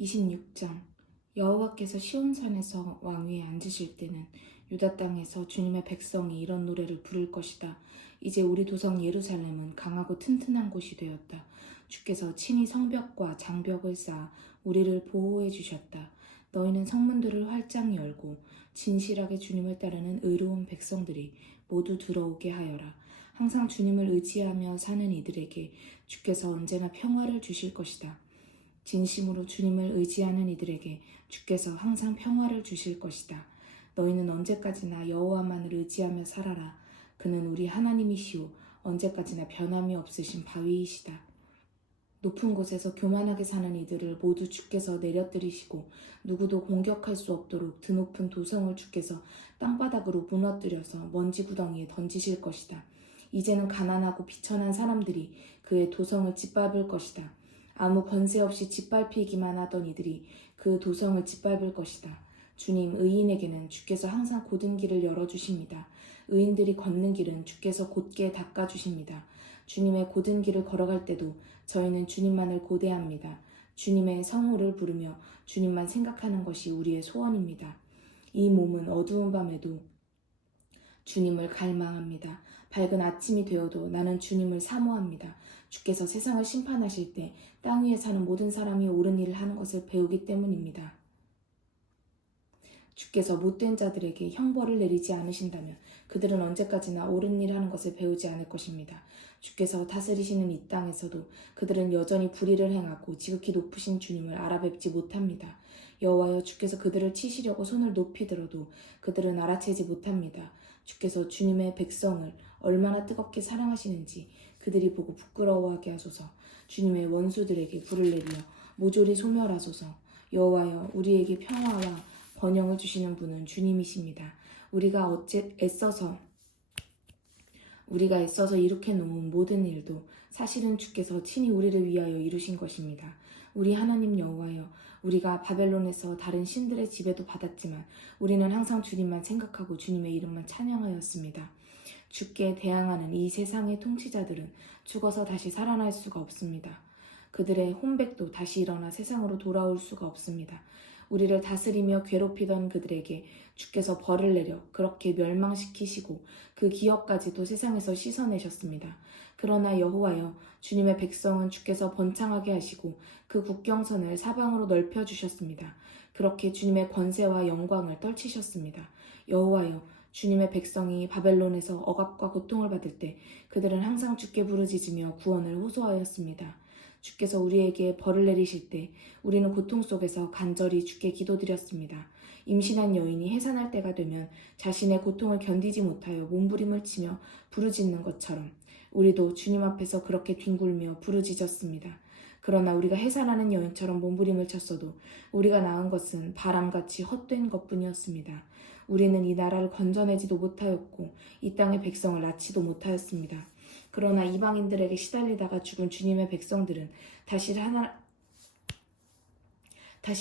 26장 여호와께서 시온산에서 왕위에 앉으실 때는 유다 땅에서 주님의 백성이 이런 노래를 부를 것이다. 이제 우리 도성 예루살렘은 강하고 튼튼한 곳이 되었다. 주께서 친히 성벽과 장벽을 쌓아 우리를 보호해 주셨다. 너희는 성문들을 활짝 열고 진실하게 주님을 따르는 의로운 백성들이 모두 들어오게 하여라. 항상 주님을 의지하며 사는 이들에게 주께서 언제나 평화를 주실 것이다. 진심으로 주님을 의지하는 이들에게 주께서 항상 평화를 주실 것이다. 너희는 언제까지나 여호와만을 의지하며 살아라. 그는 우리 하나님이시오. 언제까지나 변함이 없으신 바위이시다. 높은 곳에서 교만하게 사는 이들을 모두 주께서 내려뜨리시고 누구도 공격할 수 없도록 드높은 도성을 주께서 땅바닥으로 무너뜨려서 먼지 구덩이에 던지실 것이다. 이제는 가난하고 비천한 사람들이 그의 도성을 짓밟을 것이다. 아무 권세 없이 짓밟히기만 하던 이들이 그 도성을 짓밟을 것이다. 주님, 의인에게는 주께서 항상 곧은 길을 열어주십니다. 의인들이 걷는 길은 주께서 곧게 닦아주십니다. 주님의 곧은 길을 걸어갈 때도 저희는 주님만을 고대합니다. 주님의 성호를 부르며 주님만 생각하는 것이 우리의 소원입니다. 이 몸은 어두운 밤에도 주님을 갈망합니다. 밝은 아침이 되어도 나는 주님을 사모합니다. 주께서 세상을 심판하실 때 땅 위에 사는 모든 사람이 옳은 일을 하는 것을 배우기 때문입니다. 주께서 못된 자들에게 형벌을 내리지 않으신다면 그들은 언제까지나 옳은 일 하는 것을 배우지 않을 것입니다. 주께서 다스리시는 이 땅에서도 그들은 여전히 불의를 행하고 지극히 높으신 주님을 알아뵙지 못합니다. 여호와여, 주께서 그들을 치시려고 손을 높이 들어도 그들은 알아채지 못합니다. 주께서 주님의 백성을 얼마나 뜨겁게 사랑하시는지 그들이 보고 부끄러워하게 하소서. 주님의 원수들에게 불을 내리어 모조리 소멸하소서. 여호와여, 우리에게 평화와 번영을 주시는 분은 주님이십니다. 우리가 애써서 이룩해 놓은 모든 일도 사실은 주께서 친히 우리를 위하여 이루신 것입니다. 우리 하나님 여호와여, 우리가 바벨론에서 다른 신들의 지배도 받았지만 우리는 항상 주님만 생각하고 주님의 이름만 찬양하였습니다. 주께 대항하는 이 세상의 통치자들은 죽어서 다시 살아날 수가 없습니다. 그들의 혼백도 다시 일어나 세상으로 돌아올 수가 없습니다. 우리를 다스리며 괴롭히던 그들에게 주께서 벌을 내려 그렇게 멸망시키시고 그 기업까지도 세상에서 씻어내셨습니다. 그러나 여호와여, 주님의 백성은 주께서 번창하게 하시고 그 국경선을 사방으로 넓혀주셨습니다. 그렇게 주님의 권세와 영광을 떨치셨습니다. 여호와여, 주님의 백성이 바벨론에서 억압과 고통을 받을 때 그들은 항상 주께 부르짖으며 구원을 호소하였습니다. 주께서 우리에게 벌을 내리실 때 우리는 고통 속에서 간절히 주께 기도드렸습니다. 임신한 여인이 해산할 때가 되면 자신의 고통을 견디지 못하여 몸부림을 치며 부르짖는 것처럼 우리도 주님 앞에서 그렇게 뒹굴며 부르짖었습니다. 그러나 우리가 해산하는 여인처럼 몸부림을 쳤어도 우리가 낳은 것은 바람같이 헛된 것뿐이었습니다. 우리는 이 나라를 건져내지도 못하였고 이 땅의 백성을 낳지도 못하였습니다. 그러나 이방인들에게 시달리다가 죽은 주님의 백성들은 다시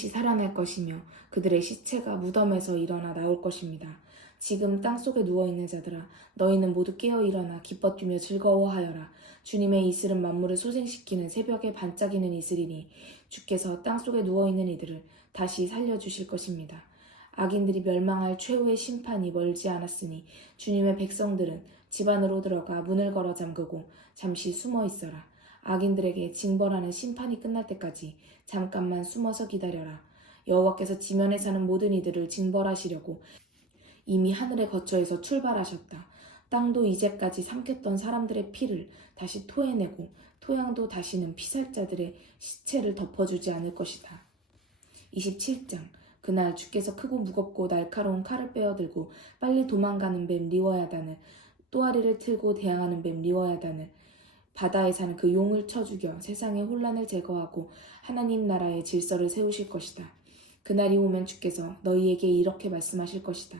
살아날 것이며 그들의 시체가 무덤에서 일어나 나올 것입니다. 지금 땅속에 누워있는 자들아, 너희는 모두 깨어 일어나 기뻐 뛰며 즐거워하여라. 주님의 이슬은 만물을 소생시키는 새벽에 반짝이는 이슬이니 주께서 땅속에 누워있는 이들을 다시 살려주실 것입니다. 악인들이 멸망할 최후의 심판이 멀지 않았으니 주님의 백성들은 집 안으로 들어가 문을 걸어 잠그고 잠시 숨어 있어라. 악인들에게 징벌하는 심판이 끝날 때까지 잠깐만 숨어서 기다려라. 여호와께서 지면에 사는 모든 이들을 징벌하시려고 이미 하늘의 거처에서 출발하셨다. 땅도 이제까지 삼켰던 사람들의 피를 다시 토해내고 토양도 다시는 피살자들의 시체를 덮어주지 않을 것이다. 27장 그날 주께서 크고 무겁고 날카로운 칼을 빼어들고 빨리 도망가는 뱀 리워야단을 또아리를 틀고 대항하는 뱀 리워야단을 바다에 사는 그 용을 쳐 죽여 세상의 혼란을 제거하고 하나님 나라의 질서를 세우실 것이다. 그날이 오면 주께서 너희에게 이렇게 말씀하실 것이다.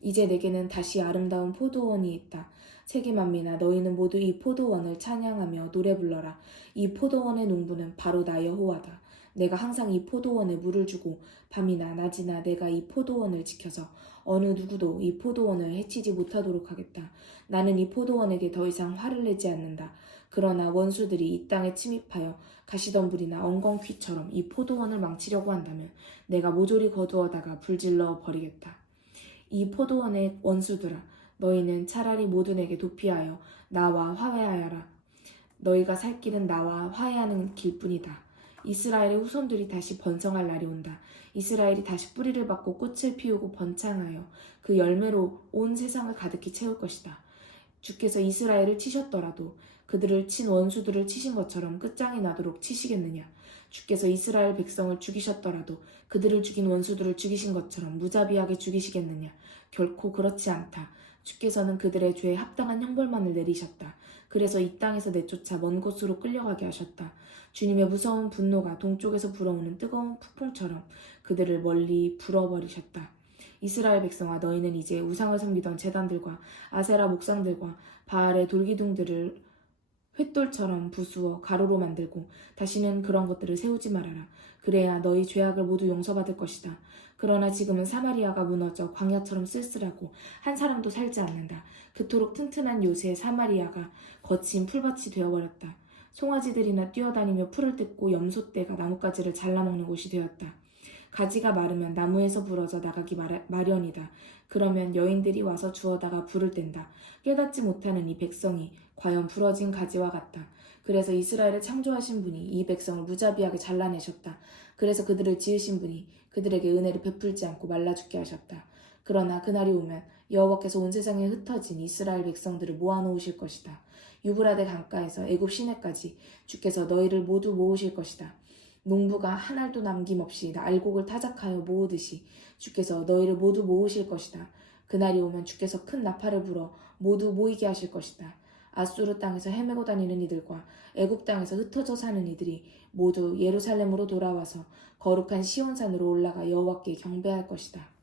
이제 내게는 다시 아름다운 포도원이 있다. 세계 만민아, 너희는 모두 이 포도원을 찬양하며 노래 불러라. 이 포도원의 농부는 바로 나 여호와다. 내가 항상 이 포도원에 물을 주고 밤이나 낮이나 내가 이 포도원을 지켜서 어느 누구도 이 포도원을 해치지 못하도록 하겠다. 나는 이 포도원에게 더 이상 화를 내지 않는다. 그러나 원수들이 이 땅에 침입하여 가시덤불이나 엉겅퀴처럼 이 포도원을 망치려고 한다면 내가 모조리 거두어다가 불질러 버리겠다. 이 포도원의 원수들아, 너희는 차라리 모두 내게 도피하여 나와 화해하여라. 너희가 살 길은 나와 화해하는 길뿐이다. 이스라엘의 후손들이 다시 번성할 날이 온다. 이스라엘이 다시 뿌리를 받고 꽃을 피우고 번창하여 그 열매로 온 세상을 가득히 채울 것이다. 주께서 이스라엘을 치셨더라도 그들을 친 원수들을 치신 것처럼 끝장이 나도록 치시겠느냐? 주께서 이스라엘 백성을 죽이셨더라도 그들을 죽인 원수들을 죽이신 것처럼 무자비하게 죽이시겠느냐? 결코 그렇지 않다. 주께서는 그들의 죄에 합당한 형벌만을 내리셨다. 그래서 이 땅에서 내쫓아 먼 곳으로 끌려가게 하셨다. 주님의 무서운 분노가 동쪽에서 불어오는 뜨거운 폭풍처럼 그들을 멀리 불어버리셨다. 이스라엘 백성아, 너희는 이제 우상을 섬기던 제단들과 아세라 목상들과 바알의 돌기둥들을 횃돌처럼 부수어 가루로 만들고 다시는 그런 것들을 세우지 말아라. 그래야 너희 죄악을 모두 용서받을 것이다. 그러나 지금은 사마리아가 무너져 광야처럼 쓸쓸하고 한 사람도 살지 않는다. 그토록 튼튼한 요새 사마리아가 거친 풀밭이 되어버렸다. 송아지들이나 뛰어다니며 풀을 뜯고 염소떼가 나뭇가지를 잘라먹는 곳이 되었다. 가지가 마르면 나무에서 부러져 나가기 마련이다. 그러면 여인들이 와서 주워다가 불을 뗀다. 깨닫지 못하는 이 백성이 과연 부러진 가지와 같다. 그래서 이스라엘을 창조하신 분이 이 백성을 무자비하게 잘라내셨다. 그래서 그들을 지으신 분이 그들에게 은혜를 베풀지 않고 말라 죽게 하셨다. 그러나 그날이 오면 여호와께서 온 세상에 흩어진 이스라엘 백성들을 모아놓으실 것이다. 유브라데 강가에서 애굽 시내까지 주께서 너희를 모두 모으실 것이다. 농부가 한 알도 남김없이 알곡을 타작하여 모으듯이 주께서 너희를 모두 모으실 것이다. 그날이 오면 주께서 큰 나팔을 불어 모두 모이게 하실 것이다. 아수르 땅에서 헤매고 다니는 이들과 애굽 땅에서 흩어져 사는 이들이 모두 예루살렘으로 돌아와서 거룩한 시온산으로 올라가 여호와께 경배할 것이다.